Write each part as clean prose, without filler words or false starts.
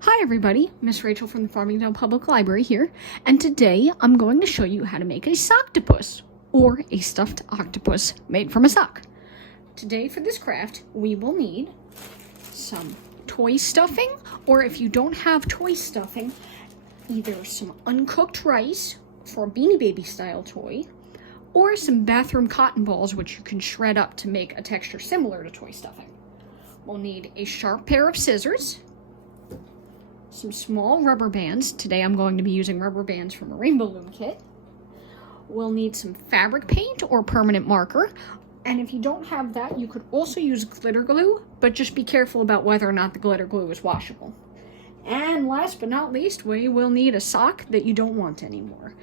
Hi everybody, Miss Rachel from the Farmingdale Public Library here, and today I'm going to show you how to make a Socktopus, or a stuffed octopus made from a sock. Today for this craft, we will need some toy stuffing, or if you don't have toy stuffing, either some uncooked rice for a Beanie Baby style toy, or some bathroom cotton balls which you can shred up to make a texture similar to toy stuffing. We'll need a sharp pair of scissors, some small rubber bands. Today I'm going to be using rubber bands from a rainbow loom kit. We'll need some fabric paint or permanent marker, and if you don't have that, you could also use glitter glue, but just be careful about whether or not the glitter glue is washable. And last but not least, we will need a sock that you don't want anymore,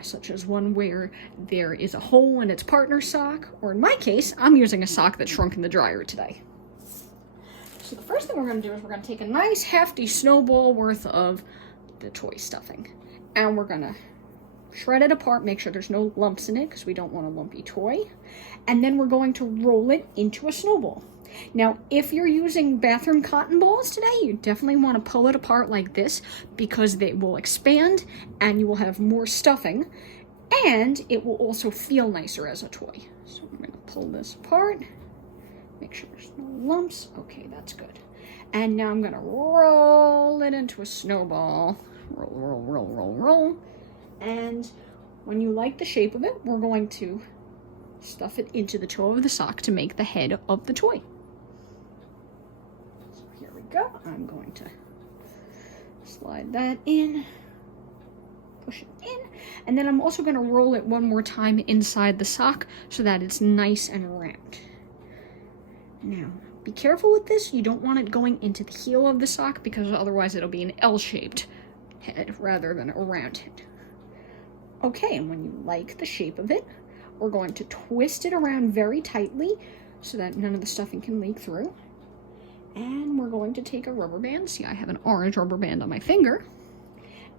such as one where there is a hole in its partner's sock, or in my case, I'm using a sock that shrunk in the dryer today. So the first thing we're going to do is we're going to take a nice hefty snowball worth of the toy stuffing, and we're going to shred it apart, make sure there's no lumps in it because we don't want a lumpy toy, and then we're going to roll it into a snowball. Now, if you're using bathroom cotton balls today, you definitely want to pull it apart like this because they will expand and you will have more stuffing, and it will also feel nicer as a toy. So I'm going to pull this apart. Make sure there's no lumps. Okay, that's good. And now I'm going to roll it into a snowball. Roll, roll, roll, roll, roll. And when you like the shape of it, we're going to stuff it into the toe of the sock to make the head of the toy. So here we go. I'm going to slide that in, push it in, and then I'm also going to roll it one more time inside the sock so that it's nice and round. Now, be careful with this. You don't want it going into the heel of the sock because otherwise it'll be an L-shaped head rather than a round head. Okay, and when you like the shape of it, we're going to twist it around very tightly so that none of the stuffing can leak through. And we're going to take a rubber band. See, I have an orange rubber band on my finger.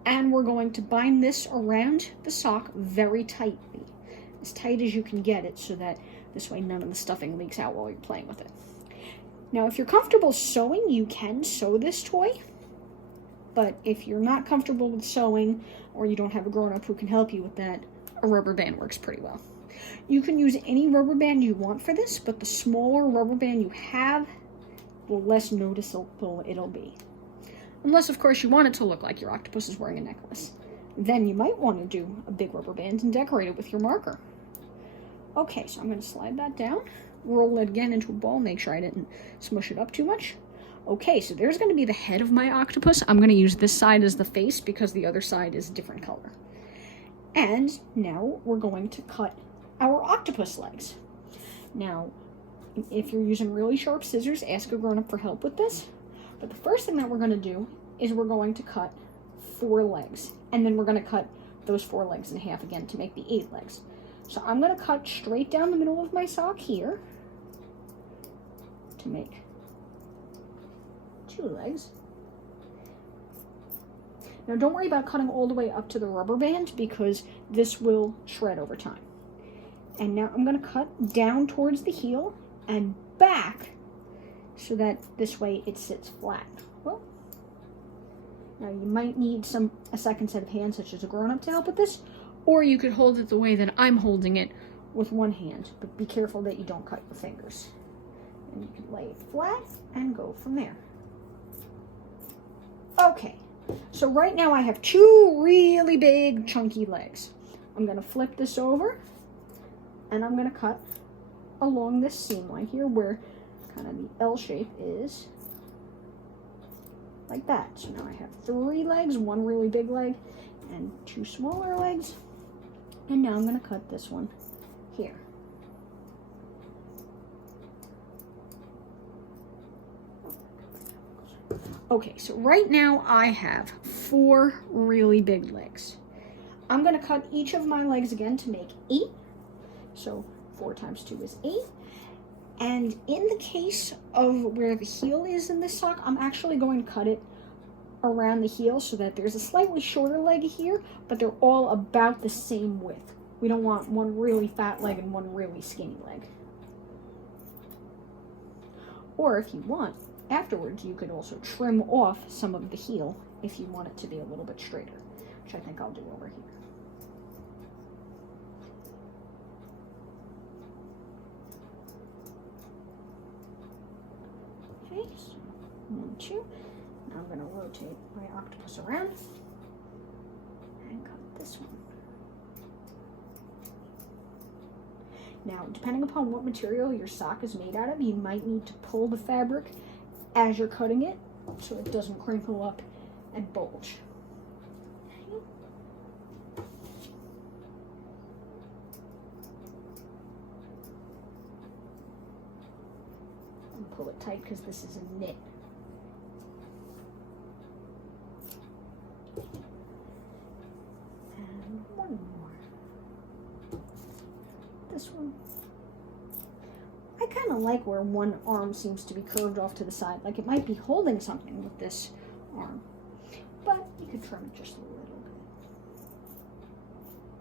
And we're going to bind this around the sock very tightly, as tight as you can get it, so that this way none of the stuffing leaks out while you're playing with it. Now, if you're comfortable sewing, you can sew this toy. But if you're not comfortable with sewing, or you don't have a grown-up who can help you with that, a rubber band works pretty well. You can use any rubber band you want for this, but the smaller rubber band you have, the less noticeable it'll be. Unless, of course, you want it to look like your octopus is wearing a necklace. Then you might want to do a big rubber band and decorate it with your marker. Okay, so I'm going to slide that down, roll it again into a ball, make sure I didn't smush it up too much. Okay, so there's going to be the head of my octopus. I'm going to use this side as the face because the other side is a different color. And now we're going to cut our octopus legs. Now, if you're using really sharp scissors, ask a grown-up for help with this. But the first thing that we're going to do is we're going to cut 4 legs. And then we're going to cut those 4 legs in half again to make the 8 legs. So I'm going to cut straight down the middle of my sock here to make 2 legs. Now don't worry about cutting all the way up to the rubber band because this will shred over time. And now I'm going to cut down towards the heel and back so that this way it sits flat. Well, now you might need a second set of hands, such as a grown-up, to help with this, or you could hold it the way that I'm holding it with one hand, but be careful that you don't cut your fingers. And you can lay it flat and go from there. Okay, so right now I have 2 really big chunky legs. I'm going to flip this over and I'm going to cut along this seam line here where kind of the L shape is, like that. So now I have 3 legs, 1 really big leg and 2 smaller legs. And now I'm going to cut this one here. Okay, so right now I have 4 really big legs. I'm going to cut each of my legs again to make 8. So 4 times 2 is 8. And in the case of where the heel is in this sock, I'm actually going to cut it around the heel so that there's a slightly shorter leg here, but they're all about the same width. We don't want one really fat leg and one really skinny leg. Or if you want, afterwards, you could also trim off some of the heel if you want it to be a little bit straighter, which I think I'll do over here. Okay, so 1, 2. Now I'm going to rotate my octopus around and cut this one. Now, depending upon what material your sock is made out of, you might need to pull the fabric as you're cutting it so it doesn't crinkle up and bulge. And pull it tight because this is a knit. And one more. This one. I kind of like where one arm seems to be curved off to the side, like it might be holding something with this arm, but you could trim it just a little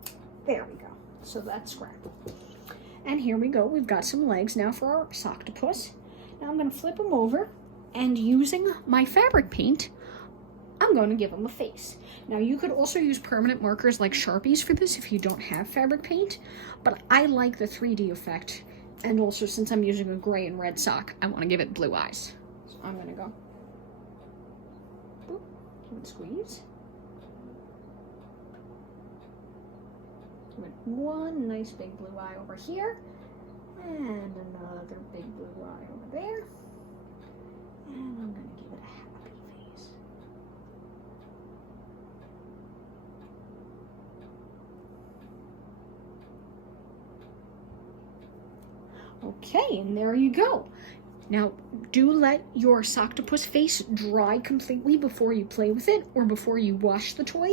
bit. There we go. So that's scrapped. And here we go. We've got some legs now for our Socktopus. Now I'm going to flip them over, and using my fabric paint, I'm going to give them a face. Now you could also use permanent markers like Sharpies for this if you don't have fabric paint, but I like the 3D effect, and also since I'm using a gray and red sock, I want to give it blue eyes. So I'm going to go, boop, give it a squeeze. Give it one nice big blue eye over here, and another big blue eye over there, and I'm going to give it a happy face. Okay, and there you go. Now, do let your Socktopus face dry completely before you play with it or before you wash the toy.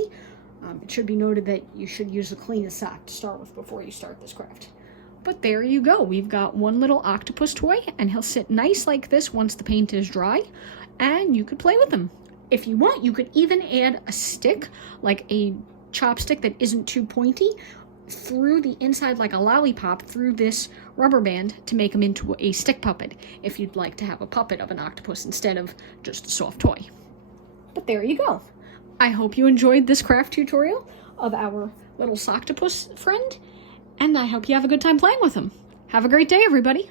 It should be noted that you should use the cleanest sock to start with before you start this craft. But there you go. We've got one little octopus toy, and he'll sit nice like this once the paint is dry, and you could play with him. If you want, you could even add a stick, like a chopstick that isn't too pointy, through the inside like a lollipop through this rubber band to make him into a stick puppet if you'd like to have a puppet of an octopus instead of just a soft toy. But there you go. I hope you enjoyed this craft tutorial of our little Socktopus friend, and I hope you have a good time playing with him. Have a great day, everybody.